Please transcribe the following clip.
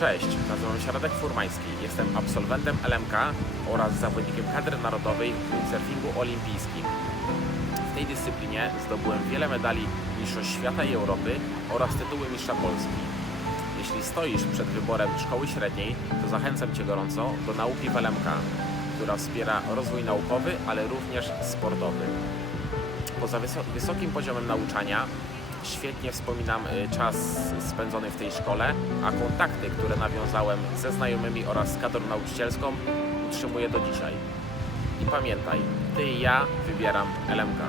Cześć, nazywam się Radek Furmański. Jestem absolwentem LMK oraz zawodnikiem kadry narodowej w windsurfingu olimpijskim. W tej dyscyplinie zdobyłem wiele medali Mistrzostw Świata i Europy oraz tytuły Mistrza Polski. Jeśli stoisz przed wyborem szkoły średniej, to zachęcam Cię gorąco do nauki w LMK, która wspiera rozwój naukowy, ale również sportowy. Poza wyso- wysokim poziomem nauczania świetnie wspominam y, czas spędzony w tej szkole, a kontakty, które nawiązałem ze znajomymi oraz z kadrą nauczycielską utrzymuję do dzisiaj. I pamiętaj, Ty i ja wybieram LMK.